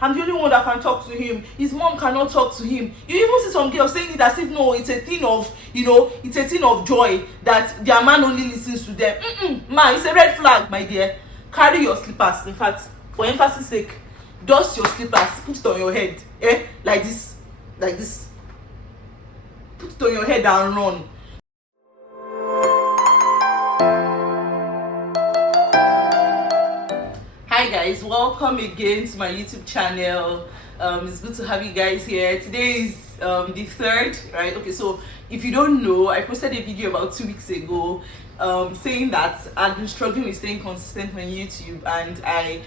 I'm the only one that can talk to him. His mom cannot talk to him. You even see some girls saying it as if no, it's a thing of, it's a thing of joy that their man only listens to them. Man, it's a red flag, my dear. Carry your slippers. In fact, for emphasis sake, dust your slippers, put it on your head, like this. Put it on your head and run. Hi guys, welcome again to my YouTube channel. It's good to have you guys here. Today is the 3rd, right? Okay, so if you don't know, I posted a video about 2 weeks ago saying that I've been struggling with staying consistent on YouTube, and I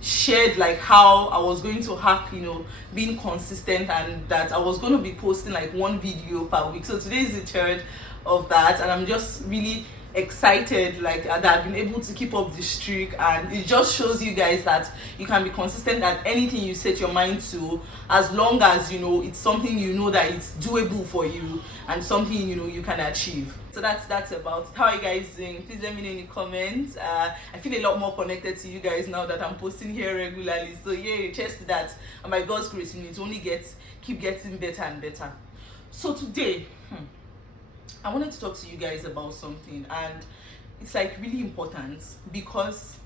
shared like how I was going to hack being consistent, and that I was going to be posting like 1 video per week. So today is the 3rd of that, and I'm just really excited like that I've been able to keep up the streak. And it just shows you guys that you can be consistent at anything you set your mind to, as long as it's something that it's doable for you and something you can achieve. So that's about it. How are you guys doing? Please let me know in the comments. I feel a lot more connected to you guys now that I'm posting here regularly. So yeah, cheers to that. And by God's grace, it only keep getting better and better. So today I wanted to talk to you guys about something, and it's like really important because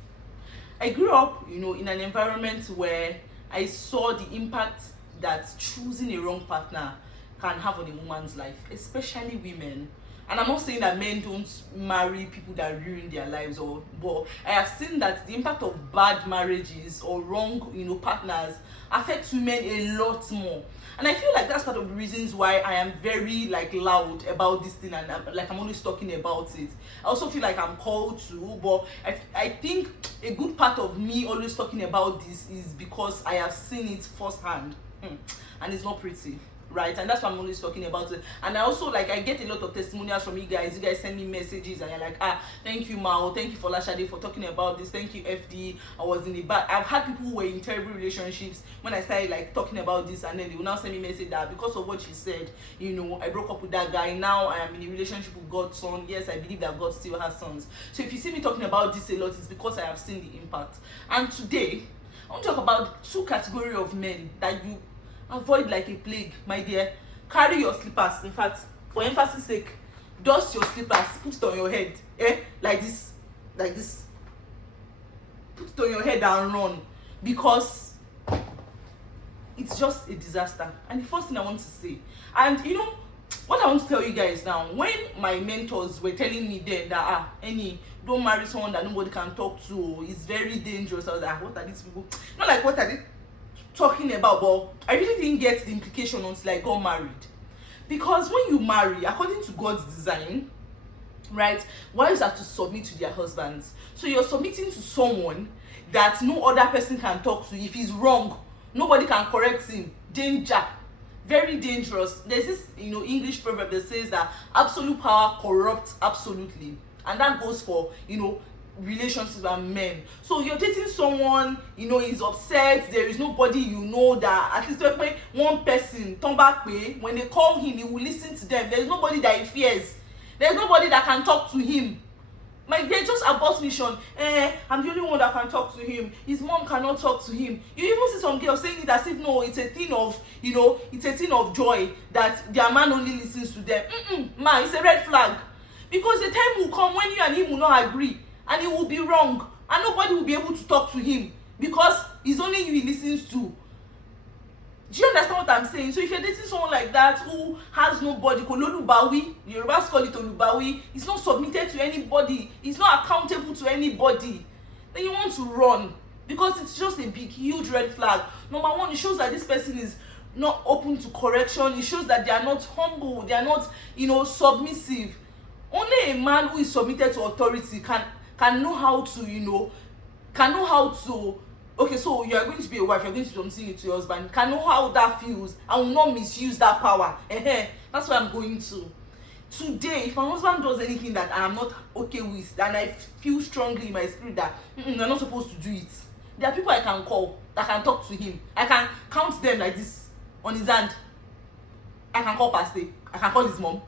I grew up in an environment where I saw the impact that choosing a wrong partner can have on a woman's life, especially women. And I'm not saying that men don't marry people that ruin their lives, but I have seen that the impact of bad marriages or wrong partners affects women a lot more. And I feel like that's part of the reasons why I am very loud about this thing, and I'm always talking about it. I also feel like I'm called to, but I think a good part of me always talking about this is because I have seen it firsthand, and it's not pretty. Right, and that's why I'm always talking about it. And I also I get a lot of testimonials from you guys. You guys send me messages and you're like, thank you Mao, thank you Folasade for talking about this, thank you FD, I was in the bad. I've had people who were in terrible relationships when I started talking about this, and then they will now send me message that because of what she said, I broke up with that guy. Now I am in a relationship with God's son. Yes, I believe that God still has sons. So if you see me talking about this a lot, it's because I have seen the impact. And today I want to talk about 2 categories of men that you avoid like a plague, my dear. Carry your slippers. In fact, for emphasis sake, dust your slippers, put it on your head, like this. Put it on your head and run, because it's just a disaster. And the first thing I want to say, and what I want to tell you guys now, when my mentors were telling me then that don't marry someone that nobody can talk to, it's very dangerous, I was like, what are these people? Not like what are they talking about, but I really didn't get the implication until I got married. Because when you marry, according to God's design, right, wives are to submit to their husbands. So you're submitting to someone that no other person can talk to. If he's wrong, nobody can correct him. Danger, very dangerous. There's this English proverb that says that absolute power corrupts absolutely, and that goes for relationships and men. So you're dating someone is upset, there is nobody that at least when one person turn back when they call him, he will listen to them. There's nobody that he fears, there's nobody that can talk to him. They're just about mission. I'm the only one that can talk to him, his mom cannot talk to him. You even see some girls saying it as if no, it's a thing of it's a thing of joy that their man only listens to them. Man, it's a red flag, because the time will come when you and him will not agree, and it will be wrong, and nobody will be able to talk to him because it's only you he listens to. Do you understand what I'm saying? So if you're dating someone like that who has nobody, Kololubawi, Yorubas call it Olubawi, he's not submitted to anybody, he's not accountable to anybody, then you want to run, because it's just a big, huge red flag. Number one, it shows that this person is not open to correction. It shows that they are not humble, they are not, submissive. Only a man who is submitted to authority can know how to, okay, so you are going to be a wife, you're going to do something to your husband, can know how that feels and will not misuse that power. That's what I'm going to. Today, if my husband does anything that I am not okay with, and I feel strongly in my spirit that you're not supposed to do it, there are people I can call that can talk to him. I can count them like this on his hand. I can call Pastor, I can call his mom,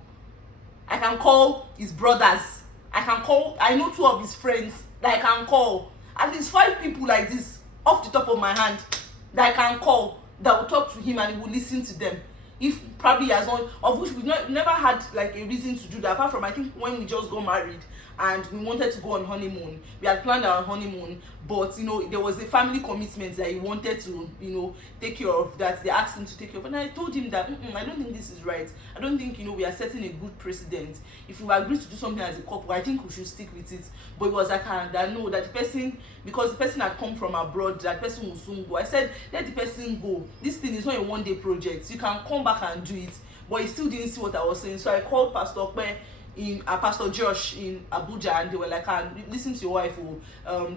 I can call his brothers, I know 2 of his friends that I can call. At least 5 people like this off the top of my hand. that I can call that will talk to him and he will listen to them. If probably he has one, of which we've never had like a reason to do that, apart from I think when we just got married and we wanted to go on honeymoon. We had planned our honeymoon, but you know, there was a family commitment that he wanted to, you know, take care of, that they asked him to take care of. And I told him that I don't think this is right. I don't think, you know, we are setting a good precedent. If we agree to do something as a couple, I think we should stick with it. But it was like, that no, that the person, because the person had come from abroad, that person will soon go. I said, let the person go. This thing is not a one-day project. You can come back and do it. But he still didn't see what I was saying. So I called Pastor Okpe in Pastor Josh in Abuja, and they were like, listen to your wife,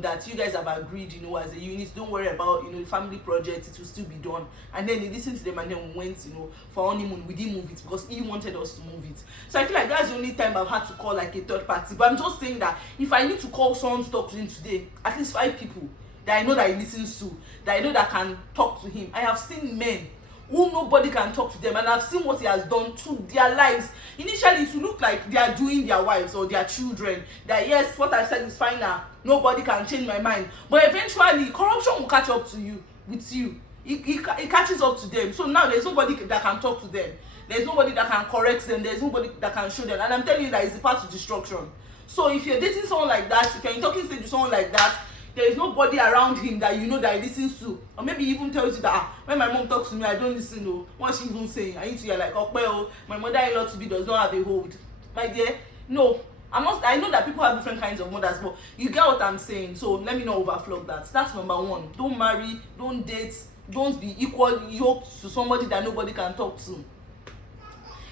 that you guys have agreed, you know, as a unit, don't worry about, you know, family projects, it will still be done. And then he listened to them, and then we went, you know, for honeymoon. We didn't move it because he wanted us to move it. So I feel like that's the only time I've had to call like a third party. But I'm just saying that if I need to call someone to talk to him today, at least 5 people that I know that he listens to, that I know that can talk to him. I have seen men who nobody can talk to them, and I've seen what he has done to their lives. Initially it will look like they are doing their wives or their children, that yes, what I said is fine now, nobody can change my mind. But eventually corruption will catch up to you with you. It catches up to them. So now there's nobody that can talk to them, there's nobody that can correct them, there's nobody that can show them. And I'm telling you that it's the path to destruction. So if you're dating someone like that, if you're in talking stage with someone like that, there is nobody around him that you know that he listens to, or maybe he even tells you that when my mom talks to me, I don't listen. Oh, what's she even saying? I need to hear like, oh well, my mother-in-law to be does not have a hold. My dear, no, I know that people have different kinds of mothers, but you get what I'm saying. So let me not overflow that. That's number one. Don't marry, don't date, don't be equal yoked to somebody that nobody can talk to.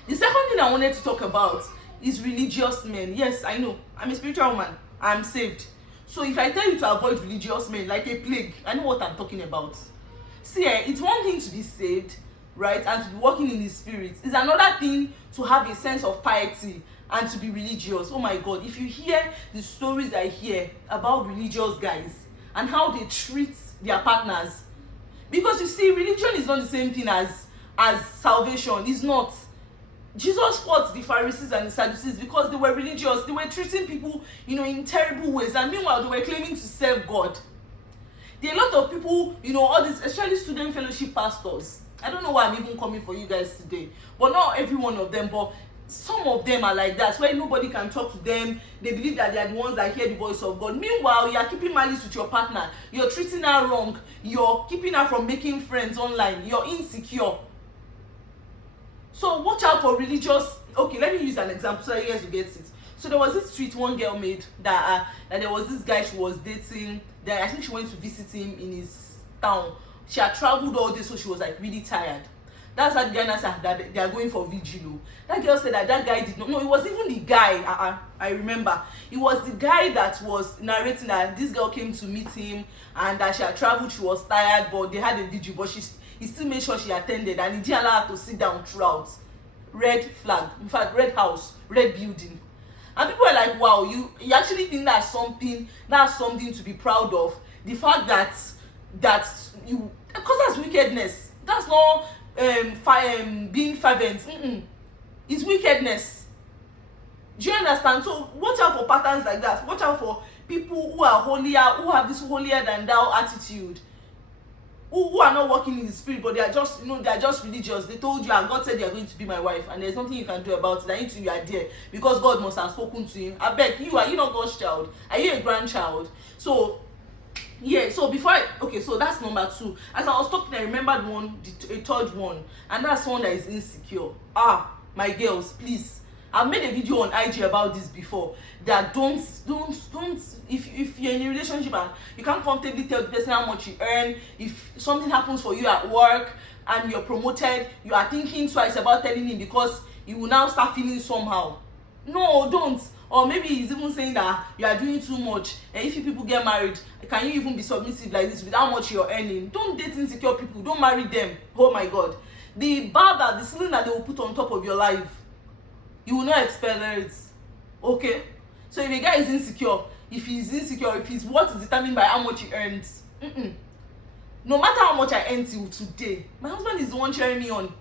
The second thing I wanted to talk about is religious men. Yes, I know, I'm a spiritual woman, I'm saved. So if I tell you to avoid religious men like a plague, I know what I'm talking about. See, it's one thing to be saved, right, and to be walking in the spirit. It's another thing to have a sense of piety and to be religious. Oh my God, if you hear the stories I hear about religious guys and how they treat their partners, because you see, religion is not the same thing as salvation. It's not. Jesus fought the Pharisees and the Sadducees because they were religious. They were treating people, you know, in terrible ways, and meanwhile they were claiming to serve God. There are a lot of people, you know, all these, especially student fellowship pastors. I don't know why I'm even coming for you guys today, but not every one of them, but some of them are like that, where nobody can talk to them. They believe that they are the ones that hear the voice of God. Meanwhile, you are keeping malice with your partner. You're treating her wrong. You're keeping her from making friends online. You're insecure. So watch out for religious. Okay, let me use an example so you guys will get it. So there was this tweet one girl made that there was this guy she was dating. That I think she went to visit him in his town. She had traveled all day, so she was like really tired. That's how the guy said that they are going for vigil. That girl said that guy did not. No, it was even the guy. I remember. It was the guy that was narrating that this girl came to meet him and that she had traveled. She was tired, but they had a vigil. But he still made sure she attended, and he didn't allow her to sit down throughout. Red flag, in fact, red house, red building. And people are like, wow, you actually think that's something to be proud of. The fact that you, because that's wickedness. That's not being fervent. It's wickedness. Do you understand? So watch out for patterns like that. Watch out for people who are holier, who have this holier than thou attitude, who are not working in the spirit, but they are just, you know, they are just religious. They told you, and God said they are going to be my wife, and there's nothing you can do about it. I need you are there because God must have spoken to him. I beg you, are you not God's child? Are you a grandchild? So yeah, so so that's number 2. As I was talking, I remembered a third one, and that's one that is insecure. My girls, please. I've made a video on IG about this before. That don't if you're in a relationship and you can't comfortably tell the person how much you earn, if something happens for you at work and you're promoted, you are thinking twice about telling him because you will now start feeling somehow. No, don't. Or maybe he's even saying that you are doing too much, and if you people get married, can you even be submissive like this with how much you're earning? Don't date insecure people. Don't marry them. Oh my God, the bar, the ceiling that they will put on top of your life, you will not expel it. Okay? So if a guy is insecure, if his worth is determined by how much he earns, no matter how much I earn till today, my husband is the one cheering me on.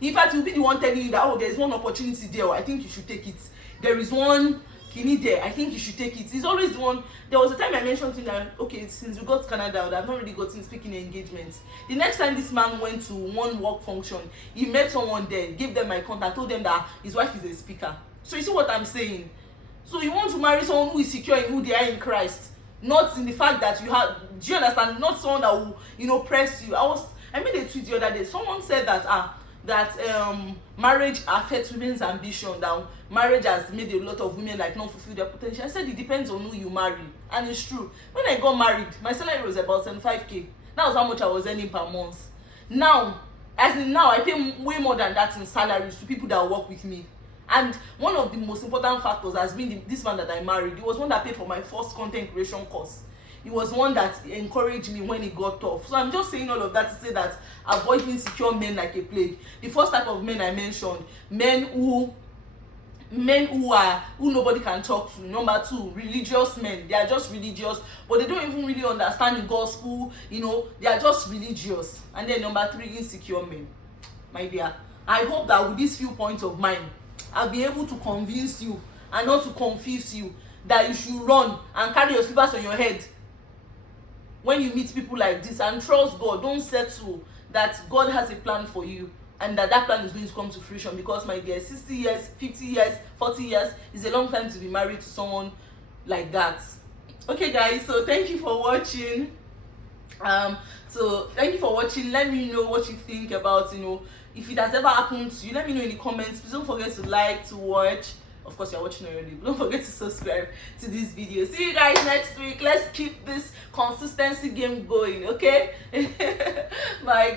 In fact, he'll be the one telling you that, oh, there's one opportunity there, I think you should take it. There is one Kini there, I think you should take it. He's always the one. There was a time I mentioned to him that, okay, since we got to Canada, I've not really gotten speaking engagements. The next time this man went to one work function, he met someone there, gave them my contact, told them that his wife is a speaker. So you see what I'm saying? So you want to marry someone who is secure in who they are in Christ, not in the fact that you have, do you understand? Not someone that will, press you. I made a tweet the other day. Someone said that marriage affects women's ambition, that marriage has made a lot of women like not fulfill their potential. I said it depends on who you marry, and it's true. When I got married, my salary was about 75k. That was how much I was earning per month. Now, I pay way more than that in salaries to people that work with me. And one of the most important factors has been this man that I married. He was one that paid for my first content creation course. He was one that encouraged me when it got tough. So I'm just saying all of that to say that avoid insecure men like a plague. The first type of men I mentioned, men who nobody can talk to. Number 2, religious men. They are just religious, but they don't even really understand the gospel. They are just religious. And then number 3, insecure men. My dear, I hope that with these few points of mine, I'll be able to convince you and not to confuse you that you should run and carry your slippers on your head when you meet people like this, and trust God. Don't settle, that God has a plan for you and that plan is going to come to fruition. Because my dear, 60 years, 50 years, 40 years is a long time to be married to someone like that. Okay guys, so thank you for watching. Let me know what you think about, if it has ever happened to you. Let me know in the comments. Please don't forget to like, to watch. Of course, you're watching already, but don't forget to subscribe to this video. See you guys next week. Let's keep this consistency game going, okay? Bye guys.